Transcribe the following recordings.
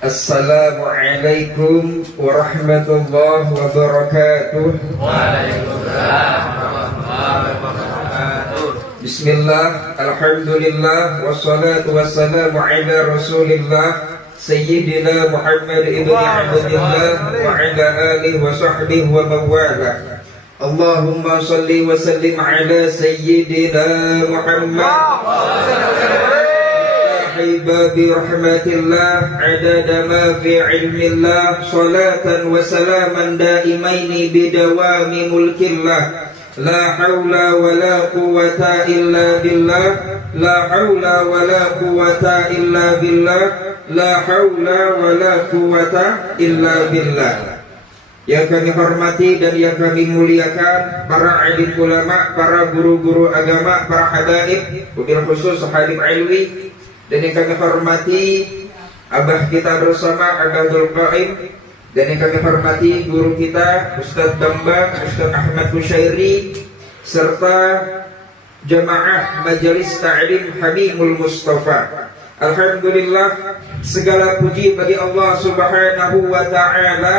Assalamualaikum warahmatullahi wabarakatuh. Waalaikumsalam warahmatullahi wabarakatuh. Bismillah, alhamdulillah, wassalatu wassalamu ala rasulillah Sayyidina Muhammad ibn Abdillah wa ala alihi wa sahbihi wa mawala. Allahumma salli wa sallim ala Sayyidina Muhammad باب رحمة الله عدد ما في علم الله صلاة وسلاما دائمين بدوام ملك الله لا حول ولا قوة إلا بالله لا حول ولا قوة إلا بالله لا حول ولا قوة إلا بالله. Yang kami hormati dan yang kami muliakan para alim ulama, para guru-guru agama, para habaib, wabil khusus Habib Alwi, dan yang kami hormati abah kita bersama Abdul Qaim, dan yang kami hormati guru kita Ustadz Bambang, Ustadz Ahmad Musyairi, serta jamaah Majelis Ta'lim Habibul Mustafa. Alhamdulillah, segala puji bagi Allah Subhanahu wa ta'ala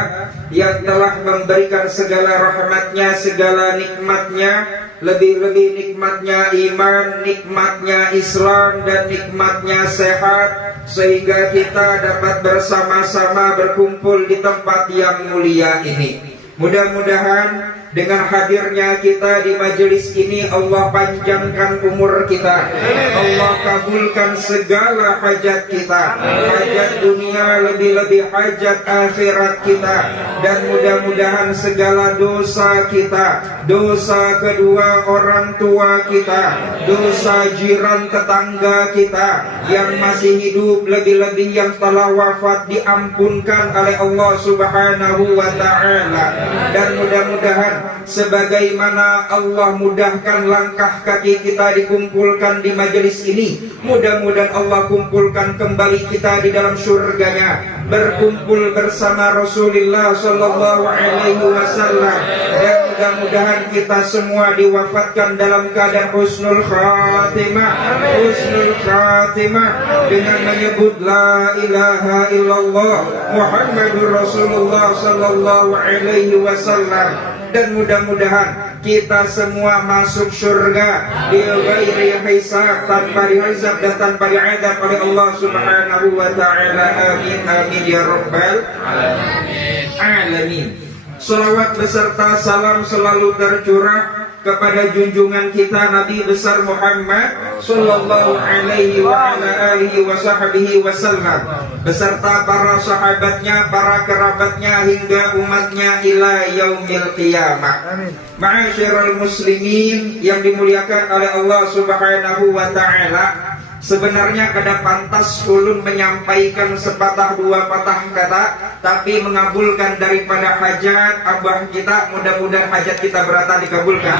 yang telah memberikan segala rahmatnya, segala nikmatnya, lebih-lebih nikmatnya iman, nikmatnya Islam, dan nikmatnya sehat, sehingga kita dapat bersama-sama berkumpul di tempat yang mulia ini. Mudah-mudahan dengan hadirnya kita di majelis ini, Allah panjangkan umur kita, Allah kabulkan segala hajat kita, hajat dunia, lebih-lebih hajat akhirat kita, dan mudah-mudahan segala dosa kita, dosa kedua orang tua kita, dosa jiran tetangga kita yang masih hidup, lebih-lebih yang telah wafat, diampunkan oleh Allah Subhanahu wa ta'ala. Dan mudah-mudahan sebagaimana Allah mudahkan langkah kaki kita dikumpulkan di majelis ini, mudah-mudahan Allah kumpulkan kembali kita di dalam surganya, berkumpul bersama Rasulullah sallallahu alaihi wasallam, dan mudah-mudahan kita semua diwafatkan dalam keadaan husnul khatimah, husnul khatimah, dengan menyebut la ilaha illallah Muhammadur Rasulullah sallallahu alaihi wasallam. Dan mudah-mudahan kita semua masuk surga di ghairi hisab, tanpa dihisab dan tanpa diadab oleh Allah Subhanahu wa ta'ala. Amin amin ya rabbal alamin. Salawat beserta salam selalu tercurah kepada junjungan kita Nabi besar Muhammad sallallahu alaihi wa ala alihi wa sahbihi wasallam, beserta para sahabatnya, para kerabatnya, hingga umatnya ila yaumil qiyamah. Ma'asyiral muslimin yang dimuliakan oleh Allah Subhanahu wa ta'ala, sebenarnya kada pantas ulun menyampaikan sepatah dua patah kata, tapi mengabulkan daripada hajat abah kita. Mudah-mudahan hajat kita berata dikabulkan.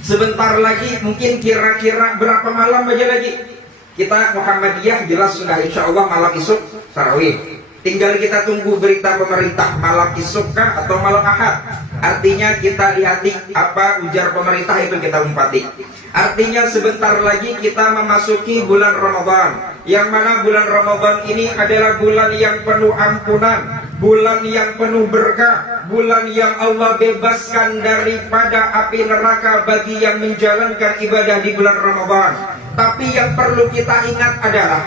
Sebentar lagi, mungkin kira-kira berapa malam aja lagi, kita Muhammadiyah jelas sudah insya Allah malam isuk tarawih. Tinggal kita tunggu berita pemerintah malam isuk kah atau malam ahad. Artinya kita lihati apa ujar pemerintah, itu kita umpati. Artinya sebentar lagi kita memasuki bulan Ramadan, yang mana bulan Ramadan ini adalah bulan yang penuh ampunan, bulan yang penuh berkah, bulan yang Allah bebaskan daripada api neraka bagi yang menjalankan ibadah di bulan Ramadan. Tapi yang perlu kita ingat adalah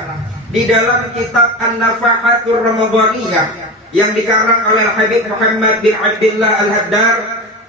di dalam kitab An-Nafahatur Ramadaniyah yang dikarang oleh Habib Muhammad bin Abdillah Al-Haddar,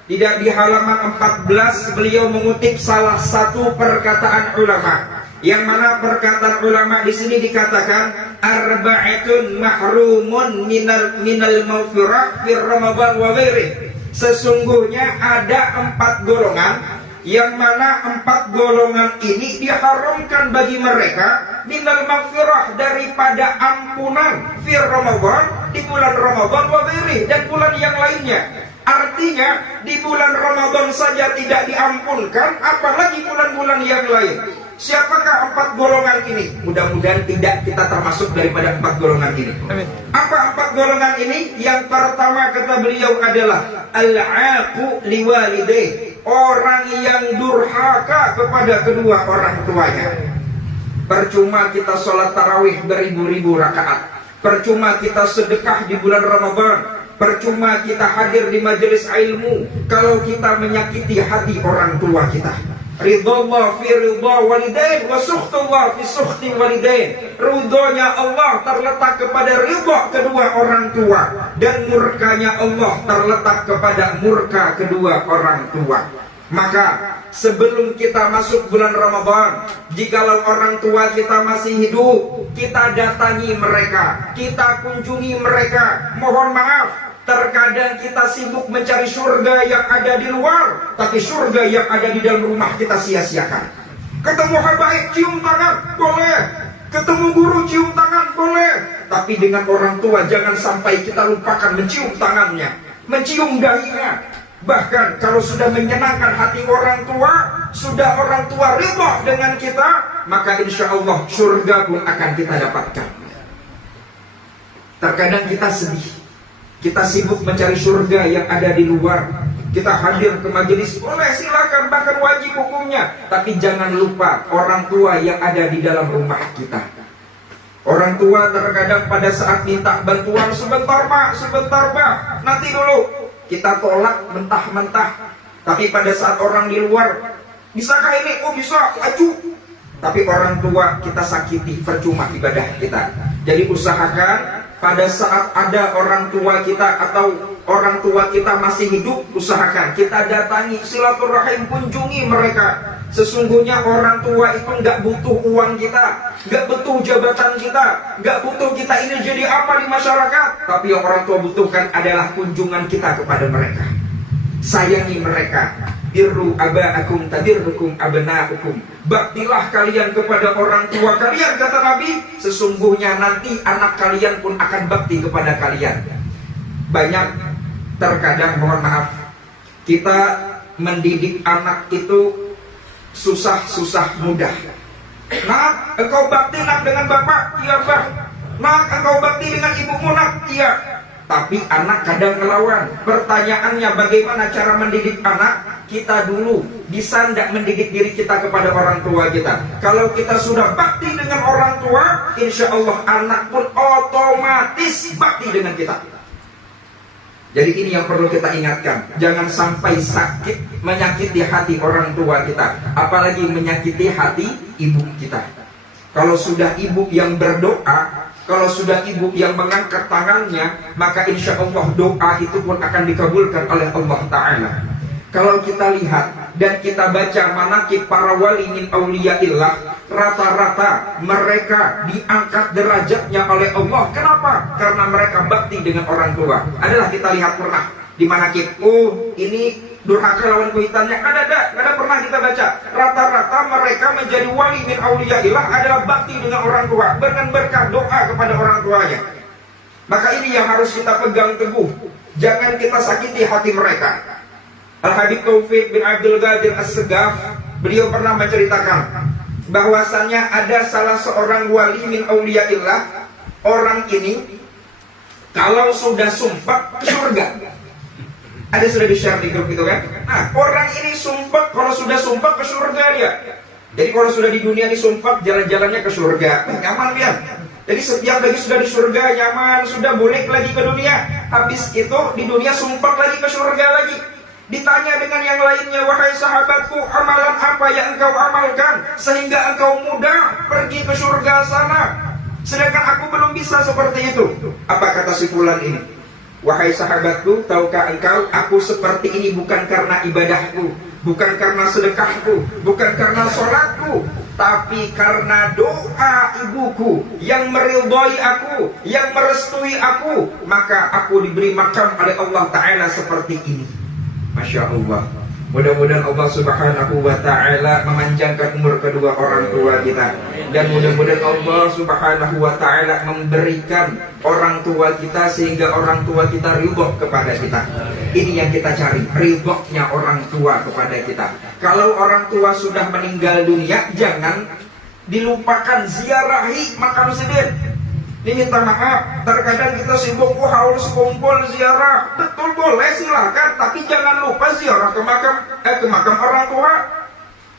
tidak di halaman 14 beliau mengutip salah satu perkataan ulama, yang mana perkataan ulama di sini dikatakan arba'atun mahrumun minal maghfirah fir Ramadan wa ghairi. Sesungguhnya ada 4 golongan, yang mana 4 golongan ini diharamkan bagi mereka minal maghfirah, daripada ampunan fir Ramadan, di bulan Ramadan wa ghairi, dan bulan yang lainnya. Artinya di bulan Ramadan saja tidak diampunkan, apalagi bulan-bulan yang lain. Siapakah 4 golongan ini? Mudah-mudahan tidak kita termasuk daripada 4 golongan ini. Amin. Apa 4 golongan ini? Yang pertama kata beliau adalah al-aqu liwalidayh, orang yang durhaka kepada kedua orang tuanya. Percuma kita sholat tarawih beribu-ribu rakaat, percuma kita sedekah di bulan Ramadan, percuma kita hadir di majelis ilmu kalau kita menyakiti hati orang tua kita. Ridallah fi ridha walidain wa sukhtullah fi sukhti walidain. Ridhonya Allah terletak kepada ridha kedua orang tua, dan murkanya Allah terletak kepada murka kedua orang tua. Maka sebelum kita masuk bulan Ramadan, jikalau orang tua kita masih hidup, kita datangi mereka, kita kunjungi mereka. Mohon maaf, terkadang kita sibuk mencari surga yang ada di luar, tapi surga yang ada di dalam rumah kita sia-siakan. Ketemu habaib cium tangan, boleh. Ketemu guru cium tangan, boleh. Tapi dengan orang tua jangan sampai kita lupakan mencium tangannya, mencium dahinya. Bahkan kalau sudah menyenangkan hati orang tua, sudah orang tua ridha dengan kita, maka insya Allah surga pun akan kita dapatkan. Terkadang kita sedih, kita sibuk mencari surga yang ada di luar. Kita hadir ke majelis, boleh silakan, bahkan wajib hukumnya. Tapi jangan lupa orang tua yang ada di dalam rumah kita. Orang tua terkadang pada saat minta bantuan, sebentar pak, sebentar pak, nanti dulu. Kita tolak mentah-mentah. Tapi pada saat orang di luar, bisakah ini? Oh bisa, acuh. Tapi orang tua kita sakiti, percuma ibadah kita. Jadi usahakan pada saat ada orang tua kita atau orang tua kita masih hidup, usahakan kita datangi, silaturahim, kunjungi mereka. Sesungguhnya orang tua itu nggak butuh uang kita, nggak butuh jabatan kita, nggak butuh kita ini jadi apa di masyarakat. Tapi yang orang tua butuhkan adalah kunjungan kita kepada mereka. Sayangi mereka. Birru aba'akum tabirrukum abna'ukum. Baktilah kalian kepada orang tua kalian, kata Nabi. Sesungguhnya nanti anak kalian pun akan bakti kepada kalian. Banyak terkadang, mohon maaf, kita mendidik anak itu susah-susah mudah. Nak, engkau bakti nak dengan bapak? Iya pak. Nak, engkau bakti dengan ibumu? Nak, iya. Tapi anak kadang melawan. Pertanyaannya, bagaimana cara mendidik anak? Kita dulu bisa tidak mendidik diri kita kepada orang tua kita. Kalau kita sudah bakti dengan orang tua, insya Allah anak pun otomatis bakti dengan kita. Jadi ini yang perlu kita ingatkan. Jangan sampai sakit, menyakiti hati orang tua kita, apalagi menyakiti hati ibu kita. Kalau sudah ibu yang berdoa, kalau sudah ibu yang mengangkat tangannya, maka insya Allah doa itu pun akan dikabulkan oleh Allah Ta'ala. Kalau kita lihat dan kita baca manaqib para wali min auliyaillah, rata-rata mereka diangkat derajatnya oleh Allah. Kenapa? Karena mereka bakti dengan orang tua. Adalah kita lihat pernah di manaqib, oh ini durhaka lawan kuitannya, nggak ada pernah kita baca. Rata-rata mereka menjadi wali min auliyaillah adalah bakti dengan orang tua, dengan berkah doa kepada orang tuanya. Maka ini yang harus kita pegang teguh. Jangan kita sakiti hati mereka. Al-Habib Taufik bin Abdul Qadir As-Segaf, beliau pernah menceritakan bahwasannya ada salah seorang wali min auliyaillah. Orang ini kalau sudah sumpah ke surga. Ada sudah di-share di grup itu kan? Nah, orang ini sumpah, kalau sudah sumpah ke surga dia. Jadi kalau sudah di dunia disumpah, jalan-jalannya ke surga. Nyaman dia. Jadi setiap lagi sudah di surga nyaman, sudah balik lagi ke dunia. Habis itu di dunia sumpah lagi ke surga lagi. Ditanya dengan yang lainnya, wahai sahabatku, amalan apa yang engkau amalkan sehingga engkau mudah pergi ke surga sana, sedangkan aku belum bisa seperti itu. Apa kata si fulan ini? Wahai sahabatku, tahukah engkau, aku seperti ini bukan karena ibadahku, bukan karena sedekahku, bukan karena sholatku, tapi karena doa ibuku yang meridhai aku, yang merestui aku, maka aku diberi makam oleh Allah Ta'ala seperti ini. Masya Allah. Mudah-mudahan Allah Subhanahu wa Ta'ala memanjangkan umur kedua orang tua kita, dan mudah-mudahan Allah Subhanahu wa Ta'ala memberikan orang tua kita sehingga orang tua kita ridho kepada kita. Ini yang kita cari, ridhonya orang tua kepada kita. Kalau orang tua sudah meninggal dunia, jangan dilupakan ziarahi makam sidin. Ini minta maaf, terkadang kita sibuk harus kumpul ziarah. Betul, boleh, silakan, tapi jangan lupa ziarah ke makam orang tua.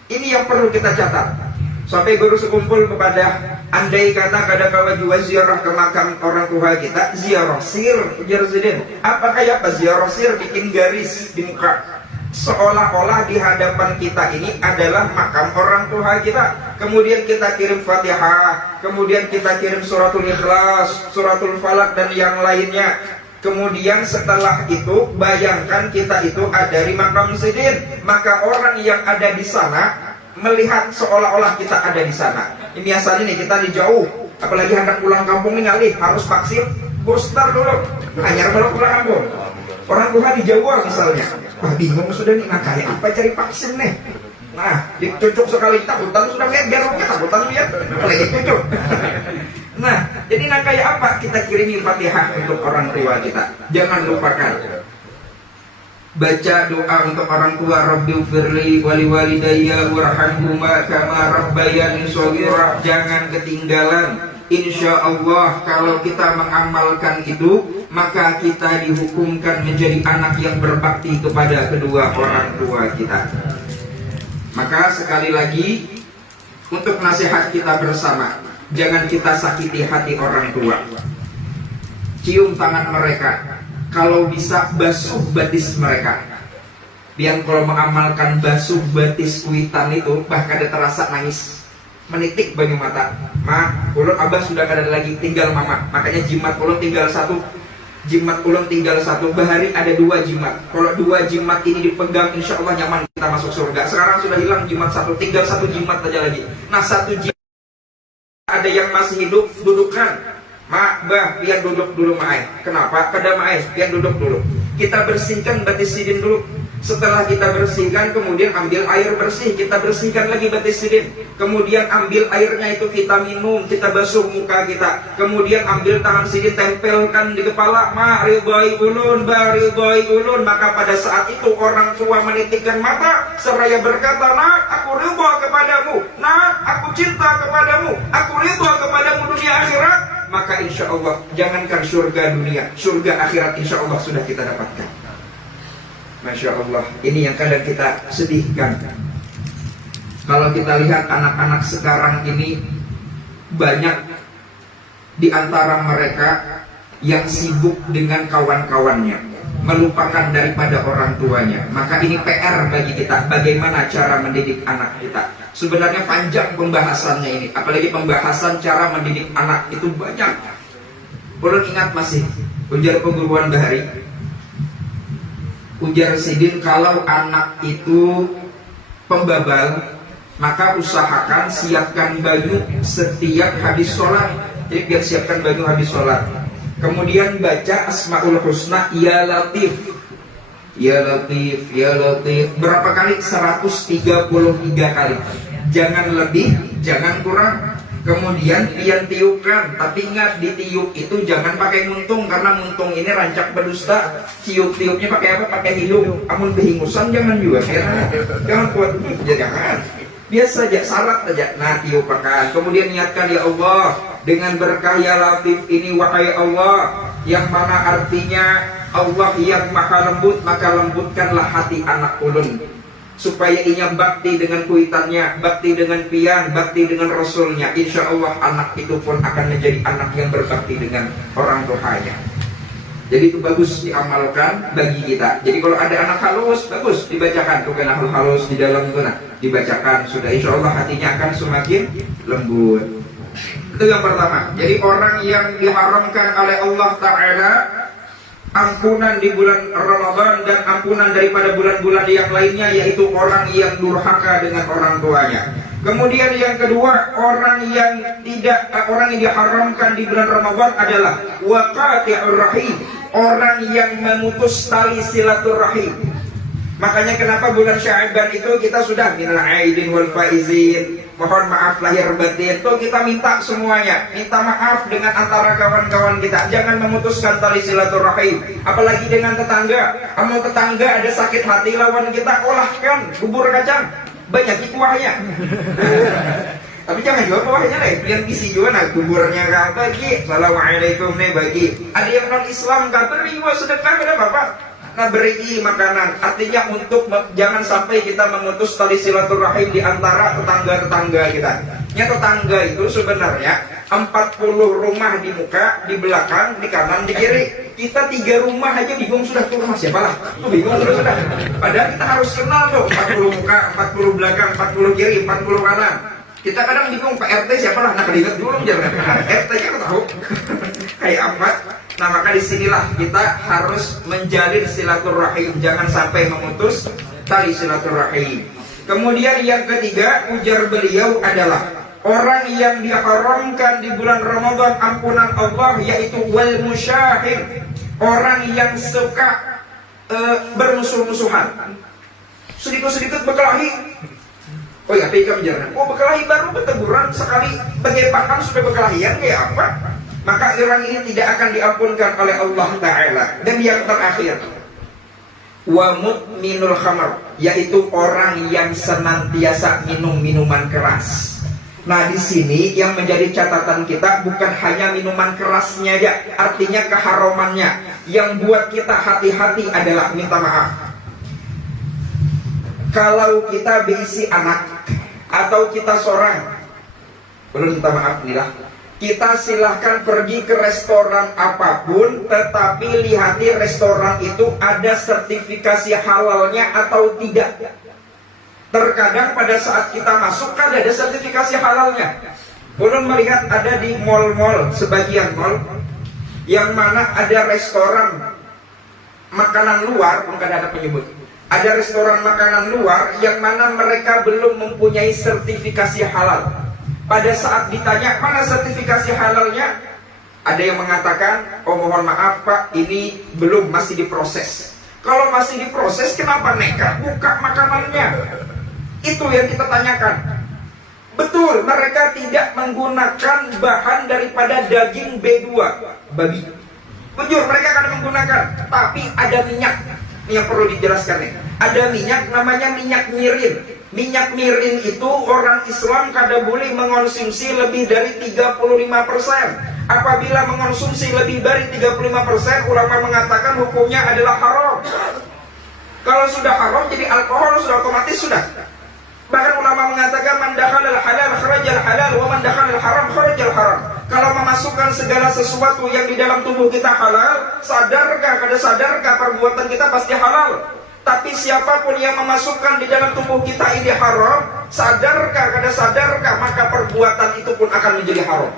Ini yang perlu kita catat. Sampai guru sekumpul kepada, andai kata kada kawa jua ziarah ke makam orang tua kita, ziarah sir, ujar Zidin. Apa kayak apa ziarah sir? Bikin garis di muka, seolah-olah di hadapan kita ini adalah makam orang tua kita. Kemudian kita kirim Fatihah, kemudian kita kirim suratul Ikhlas, suratul Falak dan yang lainnya. Kemudian setelah itu, bayangkan kita itu ada di makam Zidin, maka orang yang ada di sana melihat seolah-olah kita ada di sana. Ini biasanya nih kita di jauh, apalagi hendak pulang kampung nih ngalih harus vaksin booster dulu. Hanya kalau pulang kampung, orang tua di Jawa misalnya, wah bingung sudah nih, nah kayak apa cari vaksin nih. Nah, dicucuk sekali takutan sudah lihat jarumnya, takutan lihat lagi cucuk. Nah, jadi nah kayak apa kita kirimi Fatihah untuk orang tua kita. Jangan lupakan baca doa untuk orang tua, Rabbighfirli wali walidayya warhamhuma kama rabbayani shaghira. Jangan ketinggalan. Insya Allah kalau kita mengamalkan itu, maka kita dihukumkan menjadi anak yang berbakti kepada kedua orang tua kita. Maka sekali lagi untuk nasihat kita bersama, jangan kita sakiti hati orang tua. Cium tangan mereka, kalau bisa basuh batis mereka. Biar kalau mengamalkan basuh batis kuitan itu, bahkan ada terasa nangis, menitik banyu mata. Ma, ulun abah sudah kada lagi, tinggal mama. Makanya jimat ulun tinggal satu. Jimat ulun tinggal satu. Bahari ada 2 jimat. Kalau 2 jimat ini dipegang, insya Allah nyaman kita masuk surga. Sekarang sudah hilang jimat satu, tinggal 1 jimat aja lagi. Nah 1 jimat ada yang masih hidup, dudukkan. Mak, bah, biar duduk dulu Maai. Kenapa? Kada Maai, biar duduk dulu. Kita bersihkan batis sidin dulu. Setelah kita bersihkan, kemudian ambil air bersih, kita bersihkan lagi batis sidin. Kemudian ambil airnya itu kita minum, kita basuh muka kita. Kemudian ambil tangan sidin, tempelkan di kepala. Ma, ridhoi ulun, ba ridhoi ulun. Maka pada saat itu orang tua menitikkan mata seraya berkata, nak, aku ridho kepadamu. Nak, aku cinta kepadamu. Aku ridho kepadamu dunia akhirat. Maka insya Allah, jangankan surga dunia, surga akhirat insya Allah sudah kita dapatkan. Masya Allah, ini yang kadang kita sedihkan. Kalau kita lihat anak-anak sekarang ini, banyak di antara mereka yang sibuk dengan kawan-kawannya, melupakan daripada orang tuanya. Maka ini PR bagi kita, bagaimana cara mendidik anak kita. Sebenarnya panjang pembahasannya ini, apalagi pembahasan cara mendidik anak itu banyak. Ulun ingat masih ujar pengguruan Bahari, ujar Sidin, kalau anak itu pembabal, maka usahakan siapkan baju setiap habis sholat. Jadi biar siapkan baju habis sholat. Kemudian baca Asmaul Husna, Ya Latif, Ya Latif, Ya Latif. Berapa kali? 133 kali. Jangan lebih, jangan kurang. Kemudian pian tiupkan, tapi ingat ditiup itu jangan pakai muntung, karena muntung ini rancak berdusta. Tiup-tiupnya pakai apa? Pakai hidung. Amun behingusan jangan juga, jangan kuat, jangan. Biasa aja, syarat aja. Nah, tiupakan. Kemudian niatkan, ya Allah, dengan berkah Ya Latif ini, wahai Allah, yang mana artinya Allah yang maha lembut, maka lembutkanlah hati anak ulun, supaya ia bakti dengan kuitannya, bakti dengan pian, bakti dengan Rasulnya. Insya Allah anak itu pun akan menjadi anak yang berbakti dengan orang tuanya. Jadi itu bagus diamalkan bagi kita. Jadi kalau ada anak halus, bagus dibacakan. Tuh kan halus di dalam itu, nah dibacakan. Sudah insya Allah hatinya akan semakin lembut. Itu yang pertama. Jadi orang yang diharamkan oleh Allah Ta'ala ampunan di bulan Ramadan dan ampunan daripada bulan-bulan yang lainnya, yaitu orang yang durhaka dengan orang tuanya. Kemudian yang kedua, orang yang diharamkan di bulan Ramadan adalah waqati'ur rahim, orang yang memutus tali silaturahim. Makanya kenapa bulan Sya'ban itu kita sudah minal aidin wal faizin, mohon maaf lahir batin, itu kita minta semuanya, minta maaf dengan antara kawan-kawan kita, jangan memutuskan tali silaturahim, apalagi dengan tetangga. Kamu tetangga ada sakit hati lawan kita, olahkan bubur kacang, banyak kuahnya. Tapi jangan juga kuahnya lah, yang isi juga nah buburnya kah bagi. Assalamualaikum nih bagi. Ada yang non Islam kah beri sedekah ada bapak. Nah beri makanan, artinya untuk jangan sampai kita memutus tali silaturahim di antara tetangga-tetangga kita. tetangga itu sebenarnya 40 rumah di muka, di belakang, di kanan, di kiri. Kita 3 rumah aja bingung sudah, tuh rumah siapa lah, tuh bingung sudah. Padahal kita harus kenal tuh 40 muka, 40 belakang, 40 kiri, 40 kanan. Kita kadang bingung Pak RT siapa lah, nah keringat dulu jangan. RT kan tahu kayak apa. Nah maka disinilah kita harus menjalin silaturahim, jangan sampai memutus tali silaturahim. Kemudian yang ketiga, ujar beliau adalah orang yang diharamkan di bulan Ramadan ampunan Allah, yaitu wal musyahid, orang yang suka bermusuh-musuhan. Sedikit-sedikit berkelahi. Oh ya, pikam jangan. Oh berkelahi baru berteguran sekali begepakan sudah berkelahian kayak apa? Maka orang ini tidak akan diampunkan oleh Allah Ta'ala. Dan yang terakhir, wa mudminul khamr, yaitu orang yang senantiasa minum minuman keras. Nah di sini yang menjadi catatan kita bukan hanya minuman kerasnya aja, artinya keharamannya. Yang buat kita hati-hati adalah minta maaf. Kalau kita berisi anak atau kita seorang, belum minta maaf nih lah. Kita silahkan pergi ke restoran apapun, tetapi lihati restoran itu ada sertifikasi halalnya atau tidak. Terkadang pada saat kita masuk kan ada sertifikasi halalnya. Belum melihat ada di mall-mall, sebagian mall, yang mana ada restoran makanan luar, bukan ada penyebut. Ada restoran makanan luar yang mana mereka belum mempunyai sertifikasi halal. Pada saat ditanya mana sertifikasi halalnya, ada yang mengatakan, oh mohon maaf Pak, ini belum, masih diproses. Kalau masih diproses, kenapa nekat buka makanannya? Itu yang kita tanyakan. Betul, mereka tidak menggunakan bahan daripada daging B2, babi. Jujur, mereka akan menggunakan, tapi ada minyak. Ini yang perlu dijelaskan nih. Ada minyak, namanya minyak mirin. Minyak mirin itu orang Islam kada boleh mengonsumsi lebih dari 35%. Apabila mengonsumsi lebih dari 35%, ulama mengatakan hukumnya adalah haram. Kalau sudah haram, jadi alkohol sudah otomatis sudah. Bahkan ulama mengatakan man dakhalal halal kharajal halal wa man dakhalal haram kharajal haram. Kalau memasukkan segala sesuatu yang di dalam tubuh kita halal, sadarkah, kada sadarkah perbuatan kita pasti halal. Tapi siapapun yang memasukkan di dalam tubuh kita ini haram, sadarkah, kada sadarkah, maka perbuatan itu pun akan menjadi haram.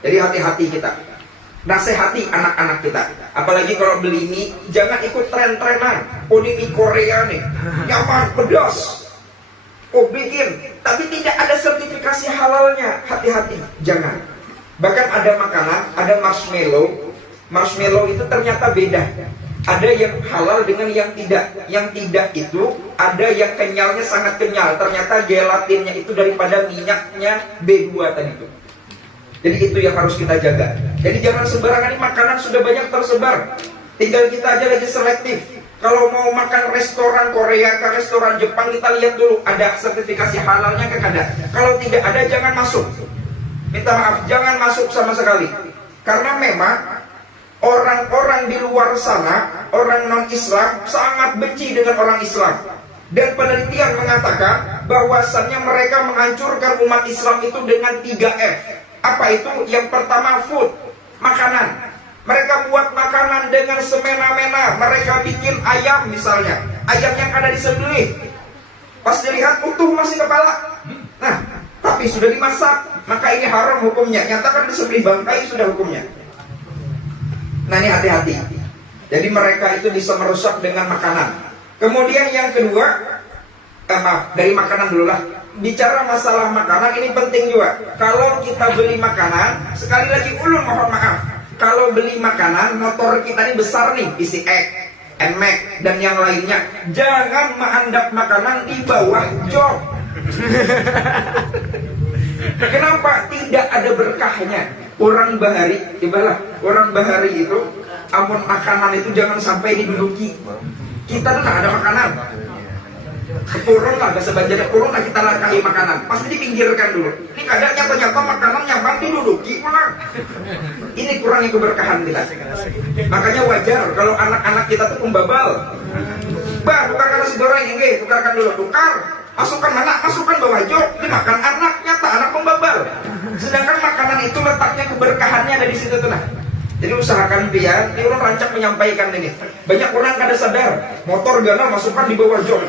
Jadi hati-hati kita. Nasihati anak-anak kita. Apalagi kalau beli mie, jangan ikut tren-trenan. Oh ini mie Korea nih, nyaman, pedas. Oh bikin, tapi tidak ada sertifikasi halalnya. Hati-hati, jangan. Bahkan ada makanan, ada marshmallow. Marshmallow itu ternyata beda. Ada yang halal dengan yang tidak. Yang tidak itu ada yang kenyalnya sangat kenyal. Ternyata gelatinnya itu daripada minyaknya B2 tadi itu. Jadi itu yang harus kita jaga. Jadi jangan sembarangan, ini makanan sudah banyak tersebar. Tinggal kita aja lagi selektif. Kalau mau makan restoran Korea ke restoran Jepang, kita lihat dulu ada sertifikasi halalnya ke kada. Kalau tidak ada, jangan masuk. Minta maaf, jangan masuk sama sekali. Karena memang orang-orang di luar sana, orang non-Islam sangat benci dengan orang Islam. Dan penelitian mengatakan bahwasannya mereka menghancurkan umat Islam itu dengan 3F. Apa itu? Yang pertama food, makanan. Mereka buat makanan dengan semena-mena. Mereka bikin ayam misalnya, ayam yang ada disembelih, pas dilihat utuh masih kepala. Nah, tapi sudah dimasak, maka ini haram hukumnya. Nyatakan disembelih bangkai sudah hukumnya. Nah ini hati-hati. Jadi mereka itu bisa merusak dengan makanan. Kemudian yang kedua, maaf, dari makanan dulu lah. Bicara masalah makanan ini penting juga. Kalau kita beli makanan, sekali lagi ulun mohon maaf, kalau beli makanan, motor kita ini besar nih, isi egg, NMAX, dan yang lainnya, jangan mengandap makanan di bawah jok. Kenapa? Tidak ada berkahnya. Orang bahari, ibalah orang bahari itu, amun makanan itu jangan sampai diduduki. Kita tuh nggak ada makanan. Kurung lah, bahasa Banjarnya kurung lah, kita langkahi makanan. Pasti dipinggirkan dulu. Ini kadang nyapa-nyapa makanan nyaman diduduki pulang. Ini kurangnya keberkahan kita. Makanya wajar kalau anak-anak kita tuh pembabal. Bah, tukarkan nasi goreng ini, tukarkan dulu, tukar. Masukkan mana? Masukkan bawah jok. Dimakan anak, nyata anak Jadi usahakan pian, ini orang rancang menyampaikan ini. Banyak orang kada sadar, motor gana masukkan di bawah jok.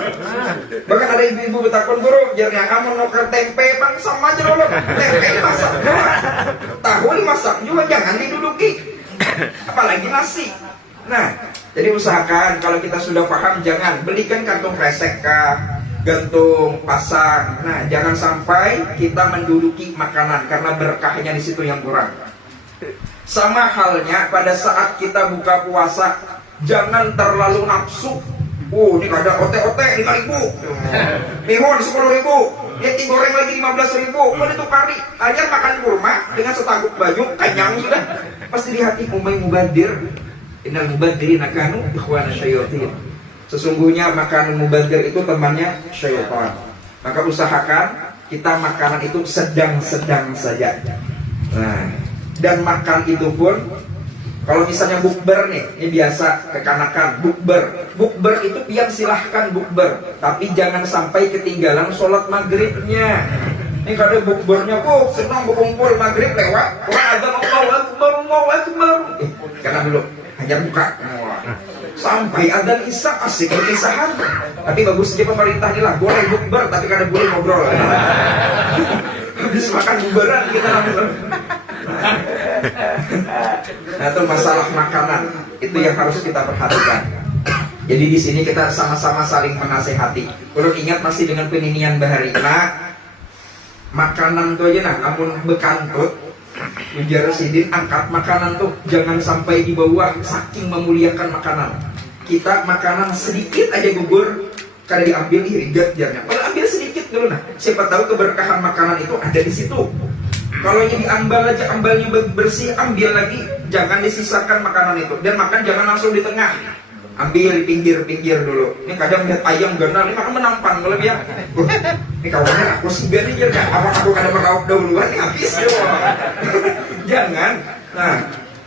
Bahkan ada ibu-ibu betakon guru, jarnya amun nuker tempe bang sama aja loh. Tempe masak juga, tahu masak juga jangan diduduki. Apalagi nasi. Nah, jadi usahakan kalau kita sudah paham jangan belikan kantung kresek kah, gantung pasang. Nah, jangan sampai kita menduduki makanan karena berkahnya di situ yang kurang. Sama halnya pada saat kita buka puasa, jangan terlalu nafsu. Ini ada ote-ote 5.000, mihun 10.000, ini goreng lagi 15.000, mana itu kari? Ajar makan kurma dengan setaguk baju, kenyang sudah. Pasti di hati umay mubadir, innal mubadirina kanu ikhwana syayatin. Sesungguhnya makanan mubadir itu temannya syaitan. Maka usahakan kita makanan itu sedang-sedang saja. Nah, dan makan itu pun kalau misalnya bukber nih, ini biasa kekanakan bukber itu pian silahkan bukber, tapi jangan sampai ketinggalan sholat maghribnya. Ini kalau bukbernya senang berkumpul maghrib lewat orang azan Allahu Akbar, karena dulu hanya buka sampai adzan isya asik berpisahan. Tapi bagus saja pemerintah ini lah boleh bukber tapi kada boleh ngobrol. Habis makan bukberan kita langsung. Nah, itu masalah makanan itu yang harus kita perhatikan. Jadi di sini kita sama-sama saling menasehati. Perlu ingat masih dengan peninian bahari. Nah, makanan tuh aja nah, amun bekantut, ujar sidin angkat makanan tuh jangan sampai di bawah saking memuliakan makanan. Kita makanan sedikit aja gugur, kada diambil irigat jarnya. Padahal ambil sedikit dulu nah. Siapa tahu keberkahan makanan itu ada di situ. Kalau ini diambal aja, ambalnya bersih, ambil lagi, jangan disisakan makanan itu. Dan makan jangan langsung di tengah, ambil di pinggir-pinggir dulu. Ini kadang lihat ayam gandal, ini makan menampang kalau dia. Ini kawannya aku sih biar nih, apa aku kadang meraup dahuluan, ini habis ya. Jangan. Nah,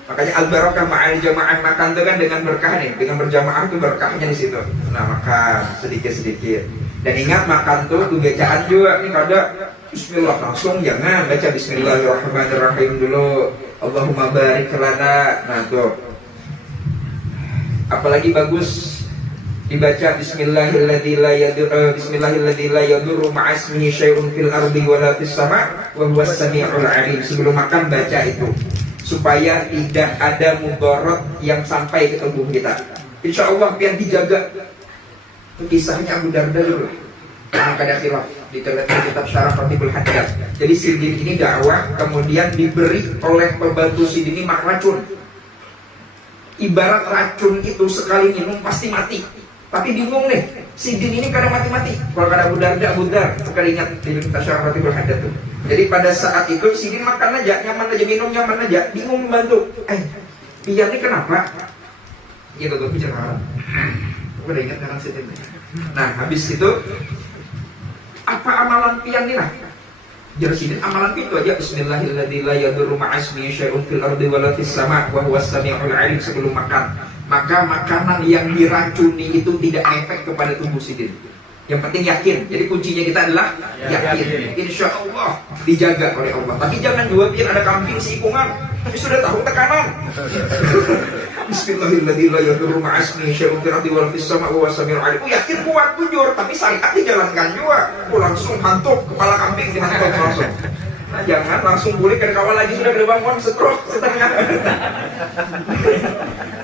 makanya al-barakah ma'al jamaah, makan itu kan dengan berkah nih, dengan berjamaah itu berkahnya di situ. Nah, makan sedikit-sedikit. Dan ingat makan tuh bacaan juga. Ini kadang Bismillah langsung jangan baca Bismillahirrahmanirrahim dulu. Allahumma barik lana. Nah tuh. Apalagi bagus dibaca Bismillahilladzi la yadurru ma'asmihi syai'un fil ardi wala fis sama' wa huwas sami'ul 'alim. Sebelum makan baca itu supaya tidak ada mudarat yang sampai ke tubuh kita. Insyaallah biar dijaga. Itu kisahnya Abu Darda dulu. Yang kada khilaf di kitab Syarah Fatihul Hadad. Jadi Sidin ini dakwah, kemudian diberi oleh pembantu Sidin ini mak racun. Ibarat racun itu sekali minum pasti mati. Tapi bingung nih, Sidin ini kada mati-mati. Kalau kada Abu Dar, sekali ingat di kitab Syarah Fatihul Hadad tuh. Jadi pada saat itu Sidin makan aja, nyaman aja, minum nyaman aja, bingung membantu. Pian ini kenapa? Gitu tuh bicara. Udah ingat dengan Sidin. Nah, habis itu apa amalan pian ini lah? Jadi amalan itu aja Bismillahilladzi la yadurru ma'asmihi syai'un fil ardi wala fis sama' wa huwas sami'ul 'alim sebelum makan. Maka makanan yang diracuni itu tidak efek kepada tubuh Sidin. Yang penting yakin. Jadi kuncinya kita adalah yakin. Insya Allah dijaga oleh Allah. Tapi jangan juga biar ada kambing seikungan. Tapi sudah tahu tekanan. Bismillahirrahmanirrahim. La yadurru ma'asmihi syai'un fil ardi wala fis sama' wa huwas sami'ul 'alim. Yakin kuat jujur, tapi syariat dijalankan juga. Langsung hantuk kepala kambing dihantuk langsung. Nah, jangan langsung boleh ke kawal lagi sudah berbangun stroke setengah.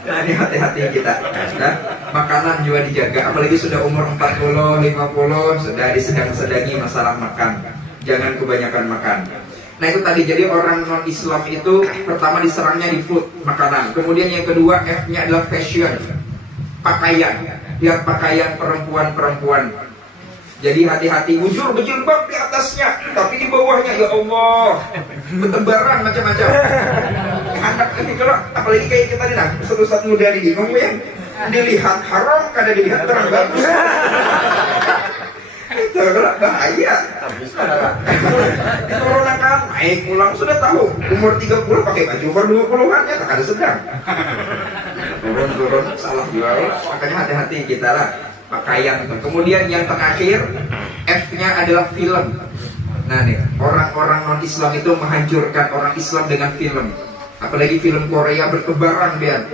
Nah, ini hati-hati kita. Nah, makanan juga dijaga. Apalagi sudah umur 40, 50 sudah disedang-sedangi masalah makan. Jangan kebanyakan makan. Nah itu tadi, jadi orang non-Islam itu pertama diserangnya di food, makanan. Kemudian yang kedua F-nya adalah fashion, pakaian. Lihat pakaian perempuan-perempuan. Jadi hati-hati, bujur berjilbab di atasnya, tapi di bawahnya ya Allah bertebaran macam-macam. Anak ini kalau apalagi kayak kita nih nah, satu muda ini bingung ya. Dilihat haram, kadang dilihat terang bagus. Itu bahaya. Corona kan naik pulang sudah tahu umur 30 pakai baju umur 20-an ya tak ada sedang. Turun salah jual, makanya hati-hati kita lah. Pakaian itu. Kemudian yang terakhir F-nya adalah film. Nah nih, orang-orang non-Islam itu menghancurkan orang Islam dengan film. Apalagi film Korea bertebaran Bian.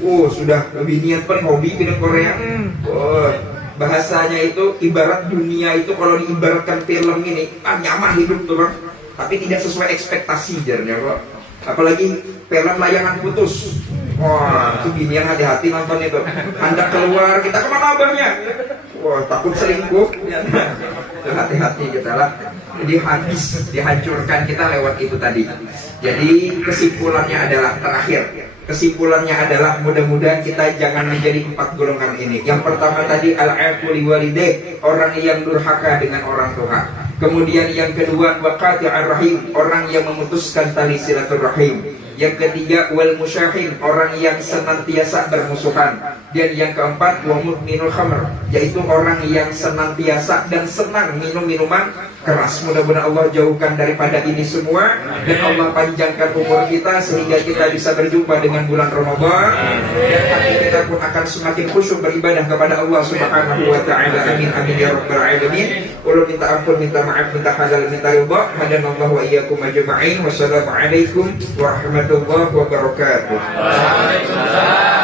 Oh, sudah lebih niat paling hobi film Korea. Oh, bahasanya itu ibarat dunia itu kalau diibaratkan film ini nyaman hidup tuh bang, tapi tidak sesuai ekspektasi jarnya kok. Apalagi film layangan putus. Wah, itu binian hati-hati nonton itu. Anda keluar, kita kemana abahnya? Wah, takut selingkuh. Hati-hati kita lah. Jadi habis, dihancurkan kita lewat itu tadi. Jadi kesimpulannya adalah terakhir. Kesimpulannya adalah mudah-mudahan kita jangan menjadi 4 golongan ini. Yang pertama tadi al-aqu liwalidayh, orang yang durhaka dengan orang tua. Kemudian yang kedua waqati'ar rahim, orang yang memutuskan tali silaturahim. Yang ketiga wal musyahin, orang yang senantiasa bermusuhan. Dan yang keempat wa mudminul khamr, yaitu orang yang senantiasa dan senang minum minuman keras. Mudah-mudahan Allah jauhkan daripada ini semua, dan Allah panjangkan umur kita sehingga kita bisa berjumpa dengan bulan Ramadan, dan hati kita pun akan semakin khusyuk beribadah kepada Allah Subhanahu wa taala. Amin amin ya rabbal alamin. Ulun minta ampun, minta maaf, minta halal, minta ridha. Hadanallahu wa iyyakum ajma'in. Wassalamualaikum warahmatullahi wabarakatuh. Waalaikumsalam.